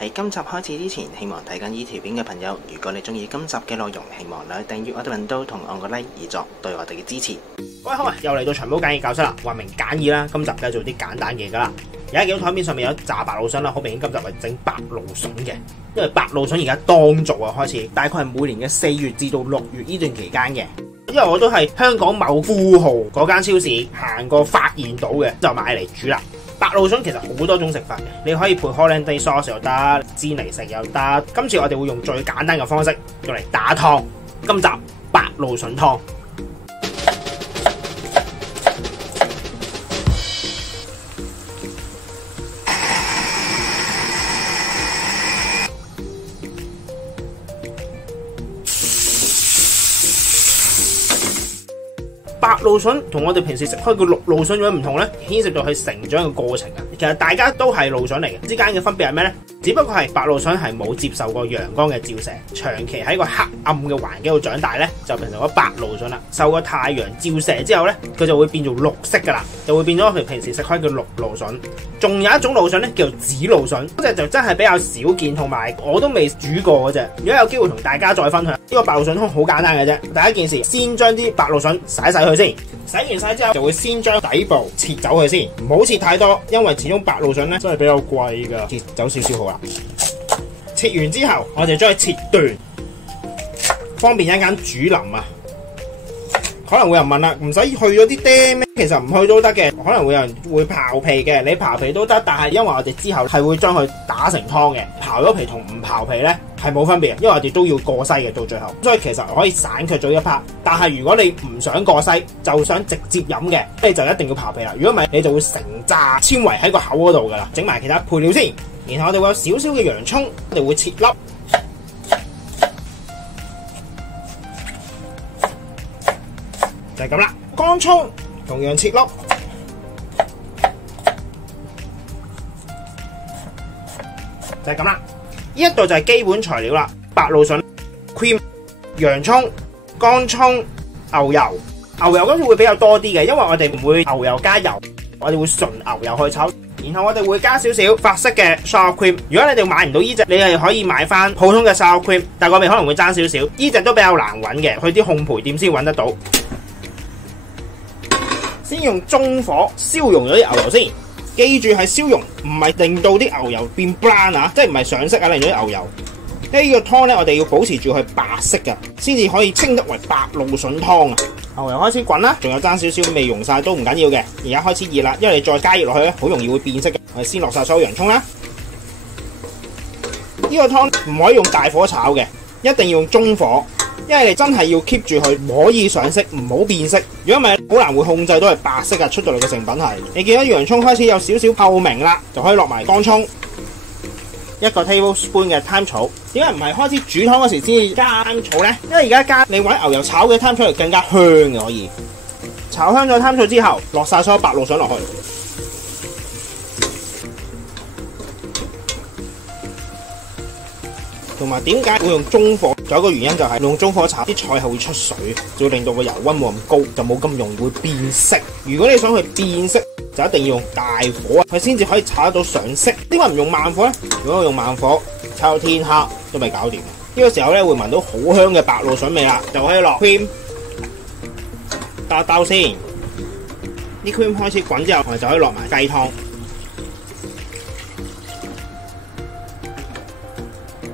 喺今集開始之前，希望睇緊呢條片嘅朋友，如果你中意今集嘅內容，希望你訂閱我哋頻道同按個 like 以作對我哋嘅支持。各位好啊，又嚟到長毛簡易教室啦，話明簡易啦，今集梗係做啲簡單嘢噶啦。而家見到台面上面有炸白蘆筍啦，好明顯今集係整白蘆筍嘅，因為白蘆筍而家當造啊，開始大概係每年嘅4月至到6月呢段期間嘅。因為我都係香港某富豪嗰間超市行過發現到嘅，就買嚟煮啦。白蘆筍其實好多種食法嘅，你可以配 Hollandaise sauce 又得，煎嚟食又得。今次我哋會用最簡單嘅方式用嚟打湯。今集白蘆筍湯。白蘆筍同我哋平時食開嘅綠蘆筍有咩唔同呢？牽涉到佢成長嘅過程啊。其實大家都係蘆筍嚟嘅，之間嘅分別係咩呢？只不過係白蘆筍係冇接受過陽光嘅照射，長期喺個黑暗嘅環境度長大呢，就變成咗白蘆筍啦。受個太陽照射之後呢，佢就會變做綠色噶啦，就會變咗佢平時食開嘅綠蘆筍。仲有一種蘆筍呢，叫做紫蘆筍，嗰隻就真係比較少見，同埋我都未煮過嗰隻。如果有機會同大家再分享，呢個白蘆筍湯好簡單嘅啫。第一件事，先將啲白蘆筍洗佢先，洗完晒之後就會先將底部切走佢先，唔好切太多，因為始終白蘆筍呢真係比較貴噶，切走少少好啦。切完之後，我哋將佢切斷，方便一間煮腍啊。可能會有人問啦，唔使去咗啲釘咩？其實唔去都得嘅。可能會有人會刨皮嘅，你刨皮都得，但係因為我哋之後係會將佢打成湯嘅，刨咗皮同唔刨皮呢係冇分別，因為我哋都要過篩嘅到最後，所以其實可以省卻咗一 part。但係如果你唔想過篩，就想直接飲嘅，你就一定要刨皮啦。如果唔係，你就會成紮纖維喺個口嗰度噶啦。整埋其他配料先，然後我哋會有少少嘅洋葱，我哋會切粒。就係咁啦，乾葱同樣切粒，就係咁啦。呢一度就係基本材料啦，白蘆筍、cream、洋葱、乾葱、牛油。牛油嗰次會比較多啲嘅，因為我哋唔會牛油加油，我哋會純牛油去炒。然後我哋會加少少法式嘅 sour cream。如果你哋買唔到呢隻，你係可以買翻普通嘅 sour cream，但係個味可能會爭少少。呢隻都比較難揾嘅，去啲烘焙店先揾得到。先用中火燒溶咗啲牛油先，記住係燒溶，唔係令到啲牛油變 brown 啊，即係唔係上色啊，令到啲牛油。呢個湯咧，我哋要保持住佢白色嘅，先至可以稱得為白蘆筍湯啊。牛油開始滾啦，仲有爭少少未溶晒都唔緊要嘅。而家開始熱啦，因為你再加熱落去咧，好容易會變色嘅。我哋先落晒所有洋葱啦。呢個湯唔可以用大火炒嘅，一定要用中火。因為你真係要 keep 住佢，唔可以上色，唔好變色。如果唔係，好難會控制到係白色啊，出到嚟嘅成品係。你見到洋葱開始有少少透明啦，就可以落埋乾葱，一個 tablespoon 嘅貪草。點解唔係開始煮湯嗰時先至加貪草呢？因為而家加你揾牛油炒嘅貪草係更加香嘅，可以炒香咗貪草之後，落晒所有白蘆筍落去。同埋點解會用中火？仲有一個原因就係用中火炒啲菜係會出水，就會令到個油溫冇咁高，就冇咁容易會變色。如果你想去變色，就一定要用大火，佢先至可以炒得到上色。點解唔用慢火呢？如果我用慢火，炒到天黑都未搞掂。呢個時候咧會聞到好香嘅白蘆筍味啦，就可以落 cream， 兜先。啲 cream 開始滾之後，我哋就可以落埋雞湯。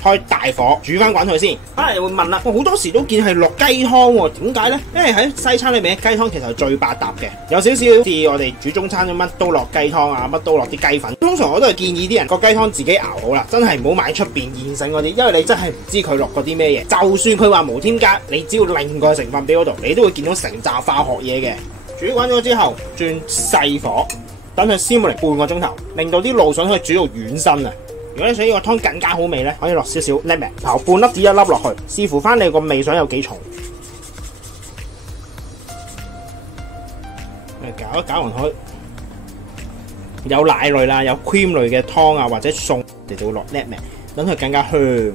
開大火煮翻滾佢先。可能你會問啦，我好多時都見係落雞湯喎，點解呢？因為喺西餐裏面嘅雞湯其實係最百搭嘅，有少少似我哋煮中餐咁，乜都落雞湯啊，乜都落啲雞粉。通常我都係建議啲人個雞湯自己熬好啦，真係唔好買出邊現成嗰啲，因為你真係唔知佢落過啲咩嘢。就算佢話無添加，你只要另個成分俾嗰度，你都會見到成紮化學嘢嘅。煮滾咗之後，轉細火，等佢燒嚟半個鐘頭，令到啲蘆筍可以煮到軟身啊！如果你想呢個湯更加好味呢，可以落少少 lemon， 刨半粒至一粒落去，視乎翻你個味想有幾重。搞一搞勻佢，有奶類啦，有 cream 類嘅湯啊或者餸，你就會落 lemon， 等佢更加香㗎。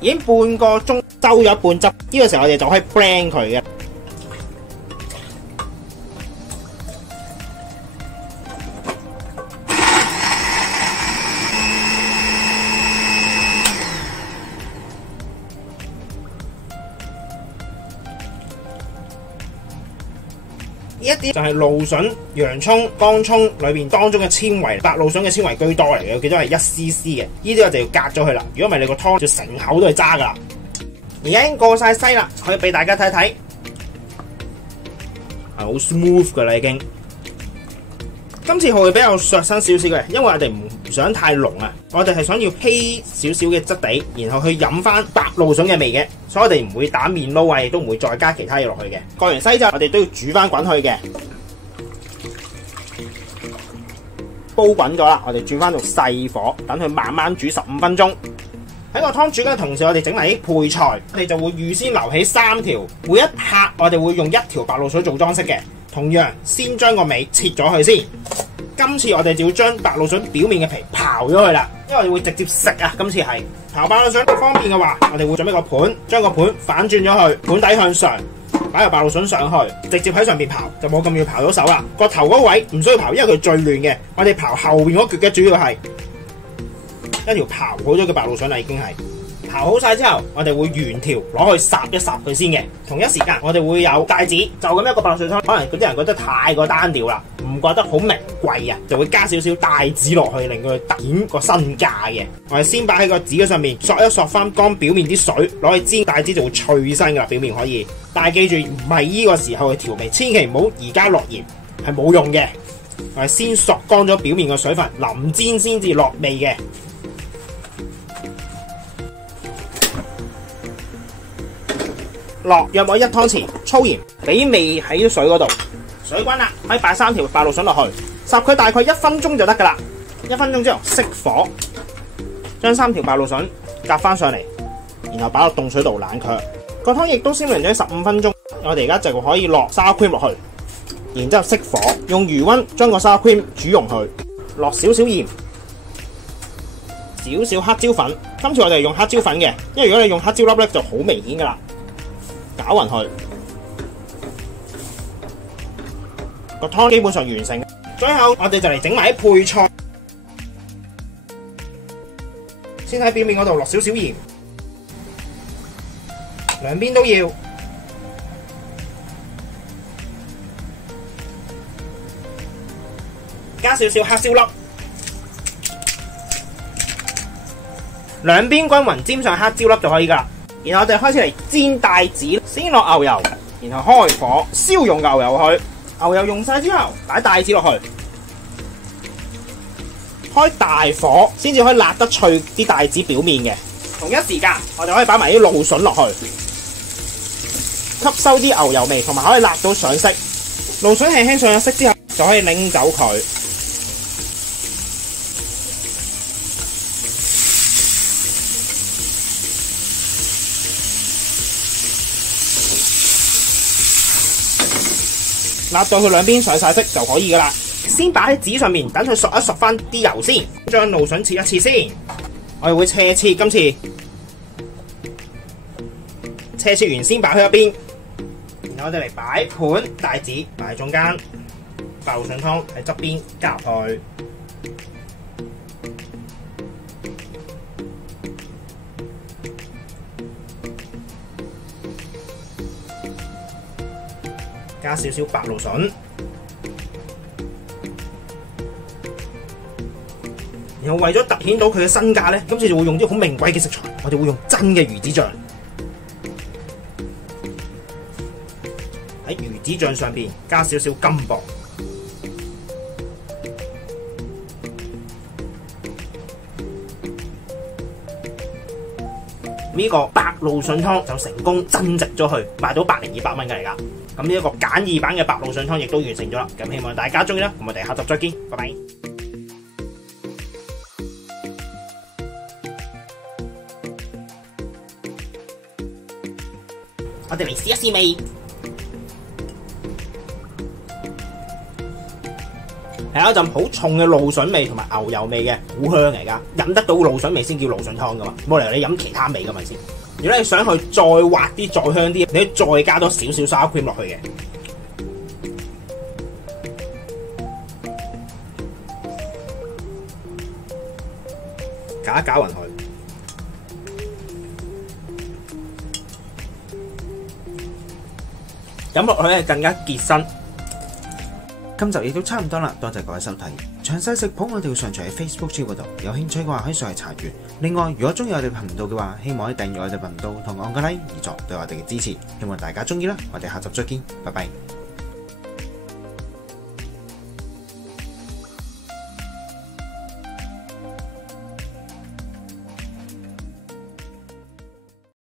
已經半個鐘收咗一半汁，呢個時候我哋就可以 blend 佢嘅。一啲就係蘆筍、洋葱、乾葱裏邊當中嘅纖維，白蘆筍嘅纖維居多嚟嘅，我記得係1 cc 嘅。呢啲我就要隔咗佢啦，如果唔係你個湯就成口都係渣噶啦。而家已經過晒篩啦，可以俾大家睇睇，係好 smooth 噶啦已經。今次會比較削身少少嘅，因為我哋唔想太濃啊，我哋係想要稀少少嘅質地，然後去飲翻白蘆筍嘅味嘅，所以我哋唔會打麵撈啊，亦都唔會再加其他嘢落去嘅。過完篩之後，我哋都要煮翻滾去嘅，煲滾咗啦，我哋轉翻到細火，等佢慢慢煮15分鐘。喺個湯煮緊嘅同時，我哋整埋啲配菜，我哋就會預先留起3條，每一客我哋會用1條白蘆筍做裝飾嘅。同樣先將個尾切咗佢先。今次我哋就要將白蘆筍表面嘅皮刨咗佢啦，因為我哋會直接食啊。今次係刨白蘆筍方便嘅話，我哋會準備個盤，將個盤反轉咗去，盤底向上，擺個白蘆筍上去，直接喺上邊刨，就冇咁要刨到手啦。個頭嗰位唔需要刨，因為佢最亂嘅。我哋刨後邊嗰橛嘅，主要係一條刨好咗嘅白蘆筍啦，已經係。刨好晒之後，我哋會原條攞去烚一烚佢先嘅。同一時間，我哋會有帶子，就咁一個白蘆筍湯。可能嗰啲人覺得太過單調啦，唔覺得好名貴啊，就會加少少帶子落去，令佢突顯個身價嘅。我哋先擺喺個紙上面，索一索翻乾表面啲水，攞去煎，帶子就會脆身噶啦，表面可以。但係記住，唔係呢個時候去調味，千祈唔好而家落鹽，係冇用嘅。我哋先索乾咗表面嘅水分，臨煎先至落味嘅。落約莫1湯匙粗鹽，俾味喺水嗰度。水滾啦，可以擺3條白蘆筍落去，烚佢大概1分鐘就得噶啦。1分鐘之後熄火，將3條白蘆筍夾翻上嚟，然後擺落凍水度冷卻。個湯亦都先涼咗15分鐘。我哋而家就可以落sour cream落去，然之後熄火，用餘溫將個sour cream煮溶佢，落少少鹽，少少黑椒粉。今次我哋用黑椒粉嘅，因為如果你用黑椒粒咧就好明顯噶啦。攪勻佢，個湯基本上完成。最後我哋就嚟整埋啲配菜，先喺表面嗰度落少少鹽，兩邊都要，加少少黑椒粒，兩邊均勻沾上黑椒粒就可以噶啦。然後我哋開始嚟煎帶子，先落牛油，然後開火燒溶牛油去。牛油溶晒之後，擺帶子落去，開大火先至可以辣得脆啲帶子表面嘅。同一時間，我哋可以擺埋啲蘆筍落去，吸收啲牛油味，同埋可以辣到上色。蘆筍輕輕上咗色之後，就可以拎走佢。辣到佢兩邊上晒色就可以噶啦。先擺喺紙上面，等佢索一索翻啲油先。將蘆筍切一次先，我哋會斜切。今次斜切完先擺喺一邊，然後我哋嚟擺盤帶子擺喺中間，白蘆筍湯喺側邊加入去。加少少白蘆筍，然後為咗凸顯到佢嘅身價咧，今次就會用啲好名貴嘅食材，我哋會用真嘅魚子醬。喺魚子醬上邊加少少金箔，呢個白蘆筍湯就成功增值咗去，賣到10200蚊嘅嚟㗎。咁呢一個簡易版嘅白蘆筍湯亦都完成咗啦。咁希望大家中意啦，咁我哋下集再見，拜拜。我哋嚟試一試味，係有一陣好重嘅蘆筍味同埋牛油味嘅，好香嚟噶。飲得到蘆筍味先叫蘆筍湯噶嘛，冇理由你飲其他味噶嘛先。如果你想去再滑啲、再香啲，你可以再加多少少sour cream落去嘅。攪一攪勻佢，飲落去係更加結身，今集亦都差唔多啦，多謝各位收睇。詳細食譜我哋會上傳喺 Facebook 專頁嗰度，有興趣嘅話可以上去查閱。另外，如果中意我哋頻道嘅話，希望可以訂閱我哋頻道同按個 like 以作對我哋嘅支持。希望大家中意啦，我哋下集再見，拜拜。